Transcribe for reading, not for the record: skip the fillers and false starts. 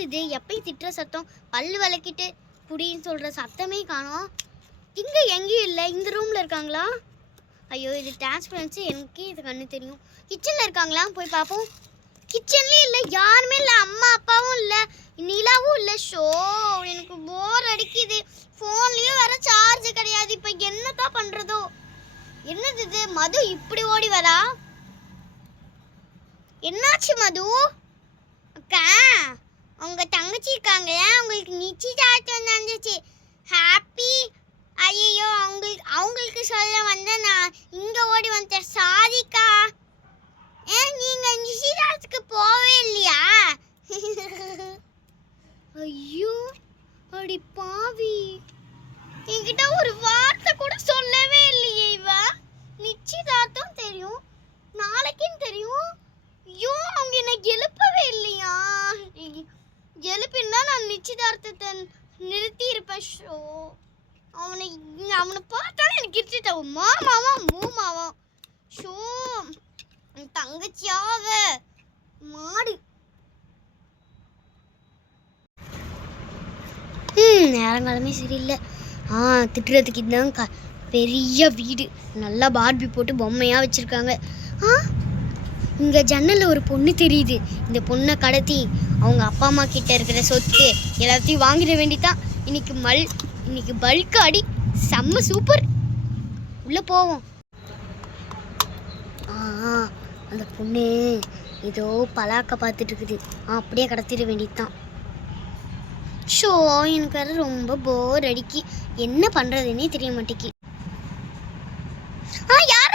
என்னது இது? எப்பயும் திட்டுற சத்தம், பல்லு விளக்கிட்டு புடின்னு சொல்கிற சத்தமே காணோம். இங்கே எங்கேயும் இல்லை. இந்த ரூமில் இருக்காங்களா? ஐயோ, இது டிரான்ஸ்பரன்சி, எனக்கே இது கண்ணு தெரியும். கிச்சனில் இருக்காங்களா? போய் பார்ப்போம். கிச்சன்லேயும் இல்லை, யாருமே இல்லை. அம்மா அப்பாவும் இல்லை, நிலாவும் இல்லை. ஷோ, எனக்கு போர் அடிக்குது. ஃபோன்லேயும் வேற சார்ஜ் கிடையாது. இப்போ என்னதான் பண்ணுறதோ? என்னது இது? மது இப்படி ஓடி வரா? என்னாச்சு மது? அக்கா, உங்க தங்கச்சி இருக்காங்களா? உங்களுக்கு நிச்சயதார்த்தம் நடந்துச்சு. ஹாப்பி. ஐயோ, அவங்களுக்கு சொல்ல வந்த நான் இங்க ஓடி வந்துட்டேன். சாரிக்கா. நீங்க நிச்சயதார்த்தத்துக்கு போவே இல்லையா? ஐயோ, அடி பாவி, என்கிட்ட ஒரு வார்த்தை கூட சொல்லவே இல்லையே இவ. நிச்சயதார்த்தம் தெரியும், நாளைக்குன்னு தெரியும். ஐயோ, அவங்க என்ன எழுப்பவே இல்லையா? எழுப்பின்னா நான் நிச்சயதார்த்தத்தை நிறுத்தி இருப்பேன். ஷோ, அவனை பார்த்தாலே எனக்கு இருந்துட்ட மாமாவா மூமாவா. ஷோ, தங்கச்சியாவ மாடு. நேரங்காலமே சரியில்லை. திட்டுறதுக்கு இதுதான் பெரிய வீடு. நல்லா பார்பி போட்டு பொம்மையாக வச்சுருக்காங்க. இங்கே ஜன்னலில் ஒரு பொண்ணு தெரியுது. இந்த பொண்ணை கடத்தி அவங்க அப்பா அம்மா கிட்ட இருக்கிற சொத்து எல்லாத்தையும் வாங்கிட வேண்டிதான். இன்னைக்கு பல்க் அடி செம்ம சூப்பர். உள்ளே போவோம். அந்த பொண்ணு ஏதோ பலாக்க பார்த்துட்டு இருக்குது. அப்படியே கடத்திட வேண்டியதுதான். ஷோ, எனக்கு வேறு ரொம்ப போர் அடிக்கி. என்ன பண்ணுறதுன்னே தெரிய மாட்டேங்கி. யார்